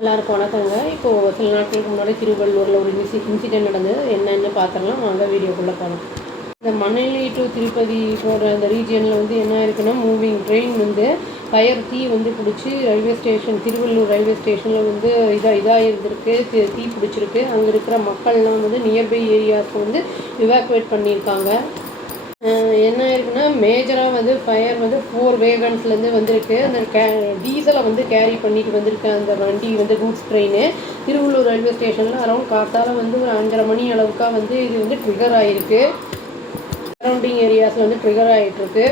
எல்லாருக்கும் வணக்கங்க. இப்போது சில நாட்களுக்கு முன்னாடி திருவள்ளூரில் ஒரு இன்சிடென்ட் நடந்தது. என்னென்னு பார்த்துடலாம் வாங்க வீடியோக்குள்ளே போகலாம். இந்த மணலி டு திருப்பதி போகிற அந்த ரீஜியனில் வந்து என்ன இருக்குன்னா, மூவிங் ட்ரெயின் வந்து ஃபயர் தீ வந்து பிடிச்சி ரயில்வே ஸ்டேஷன் திருவள்ளூர் ரயில்வே ஸ்டேஷனில் வந்து இதாக இருந்திருக்கு. தீ பிடிச்சிருக்கு. அங்கே இருக்கிற மக்கள்லாம் வந்து நியர்பை ஏரியாவுக்கு வந்து இவாக்குவேட் பண்ணியிருக்காங்க. என்ன இருக்குன்னா, மேஜராக வந்து ஃபயர் வந்து 4 வேகன்ஸ்லேருந்து வந்திருக்கு. அந்த டீசலை வந்து கேரி பண்ணிட்டு வந்திருக்கு அந்த வண்டி வந்து கூட்ஸ் ட்ரெயின் திருவள்ளூர் ரயில்வே ஸ்டேஷனில் அரௌண்ட் காத்தால வந்து ஒரு 5:30 மணி அளவுக்காக வந்து இது வந்து ட்ரிகர் ஆகிருக்கு. சரௌண்டிங் ஏரியாஸில் வந்து ட்ரிகர் ஆகிட்டுருக்கு.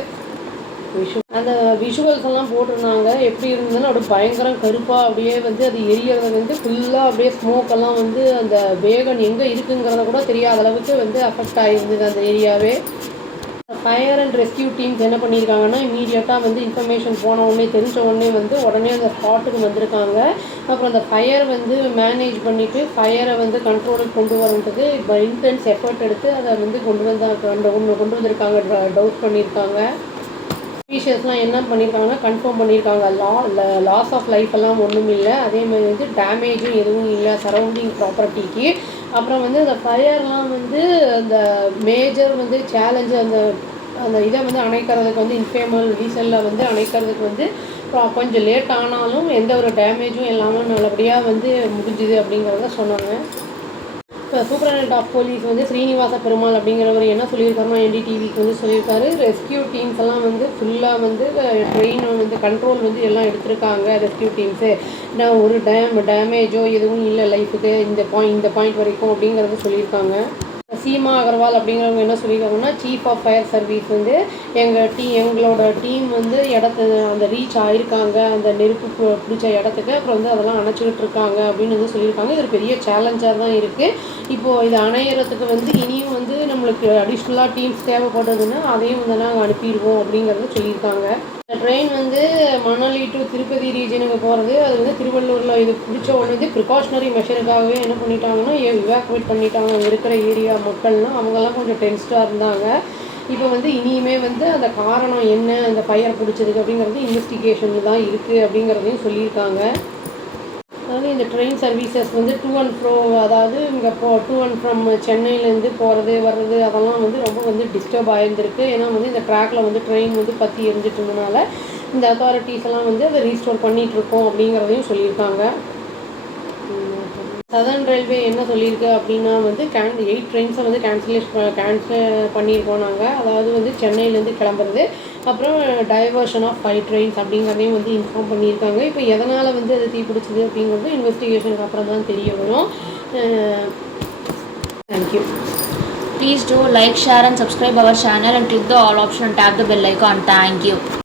அந்த விஷுவல்ஸ் எல்லாம் போட்டிருந்தாங்க. எப்படி இருந்ததுன்னா அப்படியே பயங்கரம் கருப்பாக அப்படியே வந்து அது எரியறது வந்து ஃபுல்லாக அப்படியே ஸ்மோக்கெல்லாம் வந்து அந்த வேகன் எங்கே இருக்குங்கிறத கூட தெரியாத அளவுக்கு வந்து அஃபெக்ட் ஆகிருந்தது அந்த ஏரியாவே. ஃபயர் அண்ட் ரெஸ்கியூ டீம்ஸ் என்ன பண்ணியிருக்காங்கன்னா, இமீடியட்டாக வந்து இன்ஃபர்மேஷன் போன உடனே தெரிஞ்ச உடனே வந்து உடனே அந்த ஸ்பாட்டுக்கு வந்திருக்காங்க. அப்புறம் அந்த ஃபயர் வந்து மேனேஜ் பண்ணிவிட்டு ஃபயரை வந்து கண்ட்ரோலுக்கு கொண்டு வரன்றது இப்போ இன்டென்ஸ் எஃபர்ட் எடுத்து அதை வந்து கொண்டு வந்திருக்காங்க. டவுட் பண்ணியிருக்காங்க. ஸ்பீஷியஸ்லாம் என்ன பண்ணியிருக்காங்கன்னா கன்ஃபார்ம் பண்ணியிருக்காங்க. லாஸ் ஆஃப் லைஃப் எல்லாம் ஒன்றும் இல்லை. அதேமாதிரி வந்து டேமேஜும் எதுவும் இல்லை சரௌண்டிங் ப்ராப்பர்ட்டிக்கு. அப்புறம் வந்து அந்த ஃபயர்லாம் வந்து அந்த மேஜர் வந்து சேலஞ்சு அந்த அந்த இதை வந்து அணைக்கிறதுக்கு வந்து இன்ஃபேமல் டீசலில் வந்து அணைக்கிறதுக்கு வந்து கொஞ்சம் லேட் ஆனாலும் எந்த ஒரு டேமேஜும் இல்லாமல் நல்லபடியாக வந்து முடிஞ்சுது அப்படிங்கிறத சொன்னாங்க. இப்போ சூப்பரண்ட் ஆஃப் போலீஸ் வந்து ஸ்ரீனிவாச பெருமாள் அப்படிங்கிறவர் என்ன சொல்லியிருக்காருன்னா, என்டிடிவிக்கு வந்து சொல்லியிருக்காரு, ரெஸ்கியூ டீம்ஸ் எல்லாம் வந்து ஃபுல்லாக வந்து ட்ரெயினை வந்து கண்ட்ரோல் வந்து எல்லாம் எடுத்திருக்காங்க. ரெஸ்கியூ டீம்ஸு ஒரு டேமேஜோ எதுவும் இல்லை லைஃபுக்கு இந்த பாயிண்ட் வரைக்கும் அப்படிங்கிறத சொல்லியிருக்காங்க. சீமா அகர்வால் அப்படிங்கிறவங்க என்ன சொல்லியிருக்காங்கன்னா, சீஃப் ஆஃப் ஃபயர் சர்வீஸ் வந்து எங்களோட டீம் வந்து அந்த ரீச் ஆகிருக்காங்க அந்த நெருப்பு பிடிச்ச இடத்துக்கு. அப்புறம் வந்து அதெல்லாம் அணைச்சிக்கிட்டு இருக்காங்க அப்படின்னு வந்து சொல்லியிருக்காங்க. இது ஒரு பெரிய சேலஞ்சாக தான் இருக்குது. இப்போது இதை அணையிறதுக்கு வந்து இனியும் வந்து நம்மளுக்கு அடிஷ்னலாக டீம்ஸ் தேவைப்படுறதுன்னா அதையும் வந்து நாங்கள் அனுப்பிடுவோம் அப்படிங்கிறத சொல்லியிருக்காங்க. இந்த ட்ரெயின் வந்து மணலி டு திருப்பதி ரீஜனுக்கு போகிறது. அது வந்து திருவள்ளூரில் இது பிடிச்ச உடனே வந்து ப்ரிகாஷனரி மெஷருக்காகவே என்ன பண்ணிட்டாங்கன்னா இவாக்குவேட் பண்ணிட்டாங்க. அங்கே இருக்கிற ஏரியா மக்கள்லாம் அவங்கெல்லாம் கொஞ்சம் டென்ஸ்டாக இருந்தாங்க. இப்போ வந்து இனியுமே வந்து அந்த காரணம் என்ன அந்த ஃபயர் பிடிச்சதுக்கு அப்படிங்கிறது இன்வெஸ்டிகேஷன் தான் இருக்குது அப்படிங்கிறதையும் சொல்லியிருக்காங்க. அதாவது இந்த ட்ரெயின் சர்வீசஸ் வந்து டூ அண்ட் ஃப்ரோ, அதாவது இங்கே டூ அண்ட் ஃப்ரம் சென்னையிலேருந்து போகிறது வர்றது அதெல்லாம் வந்து ரொம்ப வந்து டிஸ்டர்ப் ஆகிருந்திருக்கு. ஏன்னா வந்து இந்த ட்ராக்கில் வந்து ட்ரெயின் வந்து பற்றி எரிஞ்சிட்டு இருந்தனால இந்த அத்தாரிட்டிஸ் எல்லாம் வந்து அதை ரீஸ்டோர் பண்ணிகிட்ருக்கோம் அப்படிங்கிறதையும் சொல்லியிருக்காங்க. சதர்ன் ரயில்வே என்ன சொல்லியிருக்கு அப்படின்னா வந்து 8 ட்ரெயின்ஸை வந்து கேன்சல் பண்ணியிருக்கோம் நாங்கள். அதாவது வந்து சென்னையிலேருந்து கிளம்புறது, அப்புறம் டைவர்ஷன் ஆஃப் 5 ட்ரெயின்ஸ் அப்படிங்கிறதையும் வந்து இன்ஃபார்ம் பண்ணியிருக்காங்க. இப்போ எதனால் வந்து அது தீப்பிடிச்சிது அப்படிங்கிறது இன்வெஸ்டிகேஷனுக்கு அப்புறம் தான் தெரிய வரும். Thank you. Please do like, share and subscribe our channel and click the all option and tap the bell icon. Thank you.